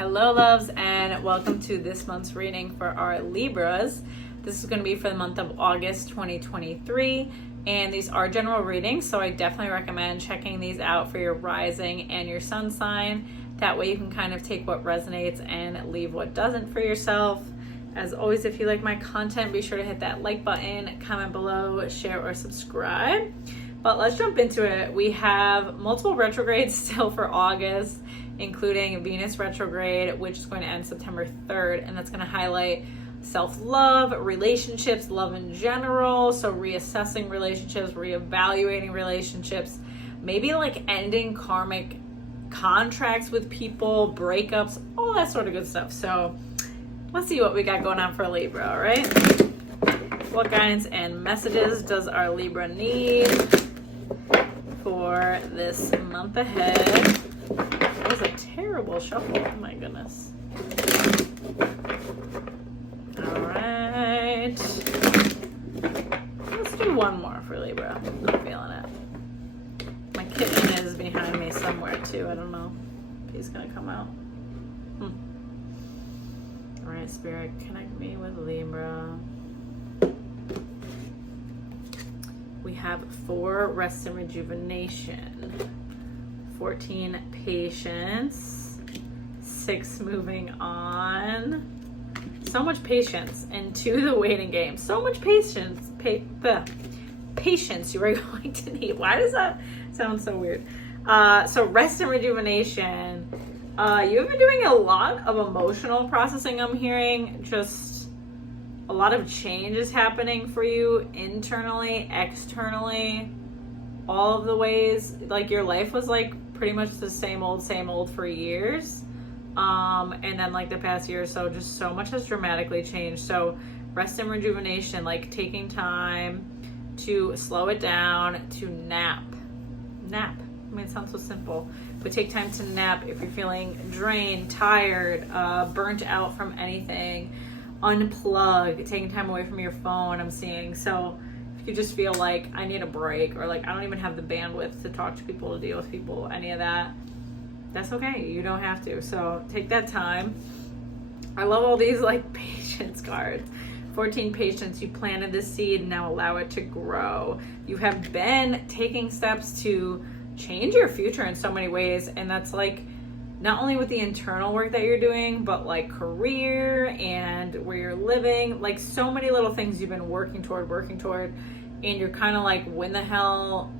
Hello loves, and welcome to this month's reading for our Libras. This is going to be for the month of August 2023, and these are general readings, so I definitely recommend checking these out for your rising and your sun sign. That way you can kind of take what resonates and leave what doesn't for yourself. As always, if you like my content, be sure to hit that like button, comment below, share or subscribe. But let's jump into it. We have multiple retrogrades still for August, including Venus retrograde, which is going to end September 3rd, and that's going to highlight self-love, relationships, love in general. So reassessing relationships, reevaluating relationships, maybe like ending karmic contracts with people, breakups, all that sort of good stuff. So let's see what we got going on for Libra, all right? What guidance and messages does our Libra need for this month ahead? That was a terrible shuffle. Oh my goodness. All right. Let's do one more for Libra. I'm feeling it. My kitten is behind me somewhere too. I don't know if he's gonna come out. All right, Spirit, connect me with Libra. We have 4 rest and rejuvenation, 14 patience, 6 moving on, so much patience, and 2 the waiting game. So much patience, patience you are going to need. Why does that sound so weird? So rest and rejuvenation. You've been doing a lot of emotional processing, I'm hearing. Just a lot of change is happening for you internally, externally, all of the ways. Like your life was like pretty much the same old for years. And then like the past year or so, just so much has dramatically changed. So rest and rejuvenation, like taking time to slow it down, to nap. I mean, it sounds so simple, but take time to nap if you're feeling drained, tired, burnt out from anything. Unplug, taking time away from your phone, I'm seeing. So if you just feel like I need a break, or like I don't even have the bandwidth to talk to people, to deal with people, any of that, that's okay. You don't have to. So take that time. I love all these like patience cards. 14 patience. You planted the seed, now allow it to grow. You have been taking steps to change your future in so many ways, and that's like not only with the internal work that you're doing, but like career and where you're living, like so many little things you've been working toward, and you're kind of like, when the hell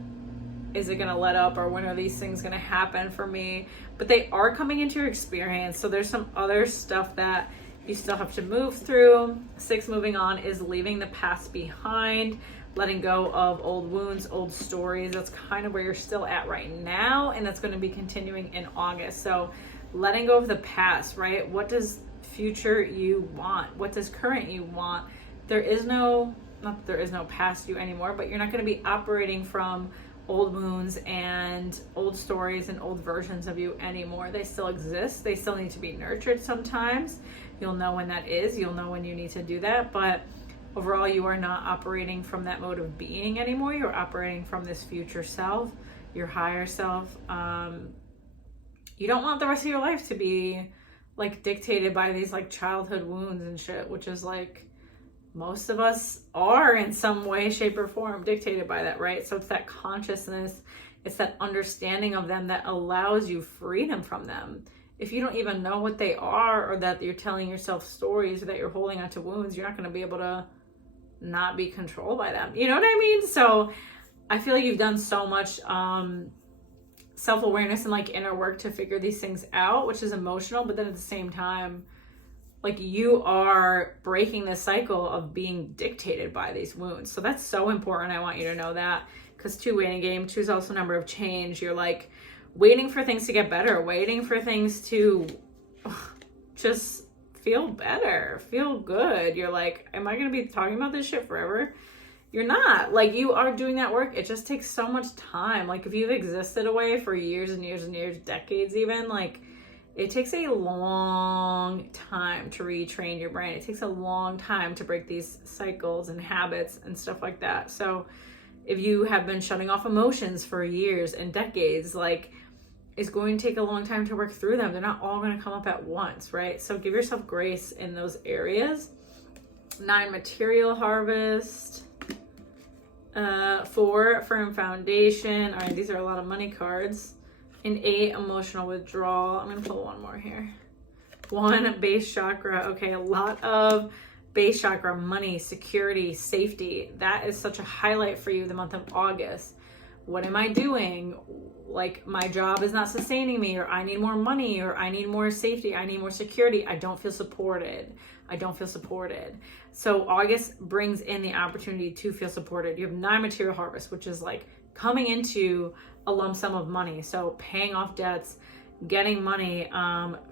is it gonna let up, or when are these things gonna happen for me? But they are coming into your experience. So there's some other stuff that you still have to move through. 6 moving on is leaving the past behind, letting go of old wounds, old stories. That's kind of where you're still at right now, and that's going to be continuing in August. So letting go of the past, right? What does future you want? What does current you want? There is no past you anymore, but you're not going to be operating from old wounds and old stories and old versions of you anymore. They still exist. They still need to be nurtured sometimes. You'll know when that is. You'll know when you need to do that, but overall, you are not operating from that mode of being anymore. You're operating from this future self, your higher self. You don't want the rest of your life to be like dictated by these like childhood wounds and shit, which is like most of us are in some way, shape, or form dictated by that, right? So it's that consciousness, it's that understanding of them that allows you freedom from them. If you don't even know what they are, or that you're telling yourself stories, or that you're holding onto wounds, you're not going to be able to not be controlled by them. You know what I mean? So I feel like you've done so much self-awareness and like inner work to figure these things out, which is emotional, but then at the same time, like you are breaking the cycle of being dictated by these wounds. So that's so important. I want you to know that, because 2 waiting game, 2 is also number of change. You're like waiting for things to get better, waiting for things to just feel better, feel good. You're like, am I going to be talking about this shit forever? You're not. Like, you are doing that work. It just takes so much time. Like, if you've existed away for years and years and years, decades even, like, it takes a long time to retrain your brain. It takes a long time to break these cycles and habits and stuff like that. So if you have been shutting off emotions for years and decades, like, is going to take a long time to work through them. They're not all going to come up at once, right? So give yourself grace in those areas. 9, material harvest. 4, firm foundation. All right, these are a lot of money cards. And 8, emotional withdrawal. I'm going to pull one more here. 1, base chakra. Okay, a lot of base chakra, money, security, safety. That is such a highlight for you the month of August. What am I doing? Like, my job is not sustaining me, or I need more money, or I need more safety, I need more security. I don't feel supported. I don't feel supported. So August brings in the opportunity to feel supported. You have 9, material harvest, which is like coming into a lump sum of money. So paying off debts, getting money,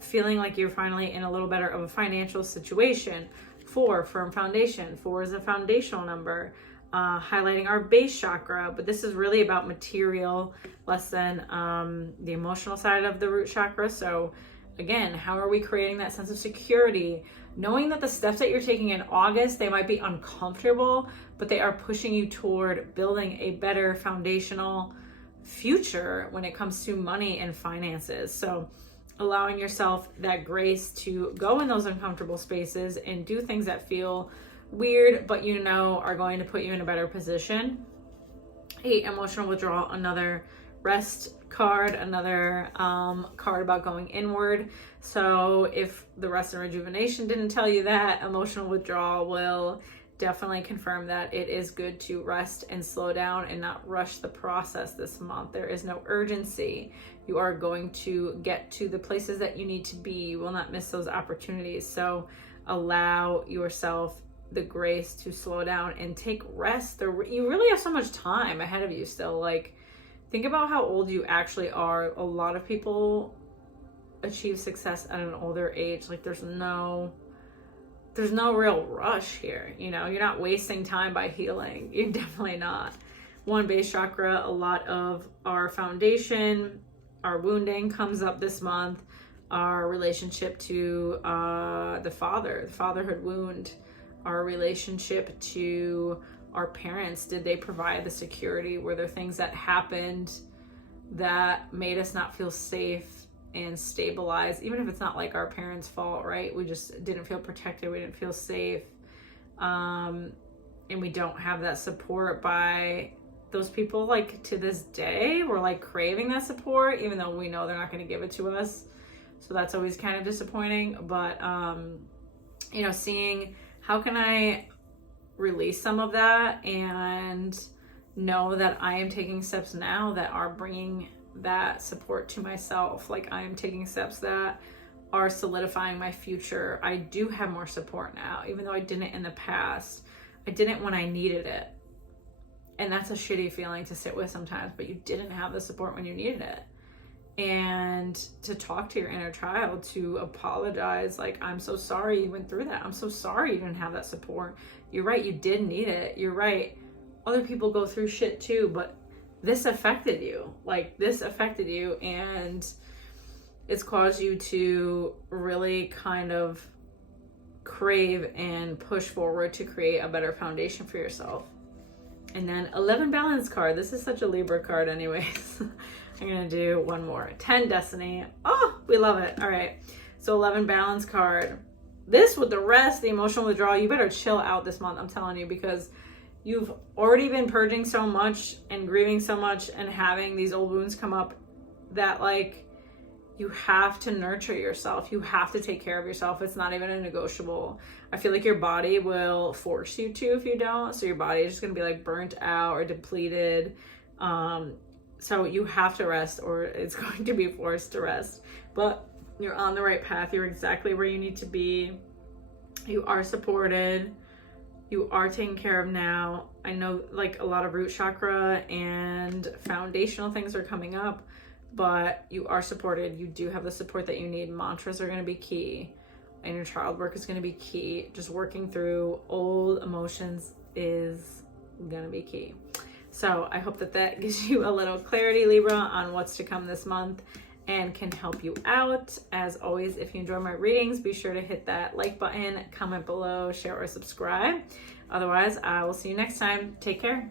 feeling like you're finally in a little better of a financial situation. 4, firm foundation. 4 is a foundational number, highlighting our base chakra, but this is really about material less than the emotional side of the root chakra. So again, how are we creating that sense of security? Knowing that the steps that you're taking in August, they might be uncomfortable, but they are pushing you toward building a better foundational future when it comes to money and finances. So allowing yourself that grace to go in those uncomfortable spaces and do things that feel weird, but you know are going to put you in a better position. 8, emotional withdrawal, another rest card, another card about going inward. So if the rest and rejuvenation didn't tell you that, emotional withdrawal will definitely confirm that it is good to rest and slow down and not rush the process this month. There is no urgency. You are going to get to the places that you need to be. You will not miss those opportunities. So allow yourself the grace to slow down and take rest. You really have so much time ahead of you still. Like, think about how old you actually are. A lot of people achieve success at an older age. Like, there's no real rush here. You know, you're not wasting time by healing. You're definitely not. 1, base chakra, a lot of our foundation, our wounding comes up this month. Our relationship to the fatherhood wound, our relationship to our parents. Did they provide the security? Were there things that happened that made us not feel safe and stabilized, even if it's not like our parents' fault, right? We just didn't feel protected. We didn't feel safe. And we don't have that support by those people. Like, to this day, we're like craving that support, even though we know they're not going to give it to us. So that's always kind of disappointing. But, you know, seeing how can I release some of that and know that I am taking steps now that are bringing that support to myself. Like, I am taking steps that are solidifying my future. I do have more support now, even though I didn't in the past. I didn't when I needed it. And that's a shitty feeling to sit with sometimes, but you didn't have the support when you needed it. And to talk to your inner child, to apologize, like, I'm so sorry you went through that. I'm so sorry you didn't have that support. You're right, you did need it. You're right. Other people go through shit too, but this affected you. Like, this affected you, and it's caused you to really kind of crave and push forward to create a better foundation for yourself. And then 11, balance card. This is such a Libra card anyways. I'm gonna do one more. 10, destiny. Oh, we love it. All right, so 11, balance card. This with the rest, the emotional withdrawal, you better chill out this month, I'm telling you, because you've already been purging so much and grieving so much and having these old wounds come up that, like, you have to nurture yourself. You have to take care of yourself. It's not even a negotiable. I feel like your body will force you to if you don't. So your body is just going to be like burnt out or depleted. So you have to rest, or it's going to be forced to rest. But you're on the right path. You're exactly where you need to be. You are supported. You are taken care of now. I know, like, a lot of root chakra and foundational things are coming up, but you are supported. You do have the support that you need. Mantras are going to be key. Inner child work is going to be key. Just working through old emotions is going to be key. So I hope that that gives you a little clarity, Libra, on what's to come this month and can help you out. As always, if you enjoy my readings, be sure to hit that like button, comment below, share, or subscribe. Otherwise, I will see you next time. Take care.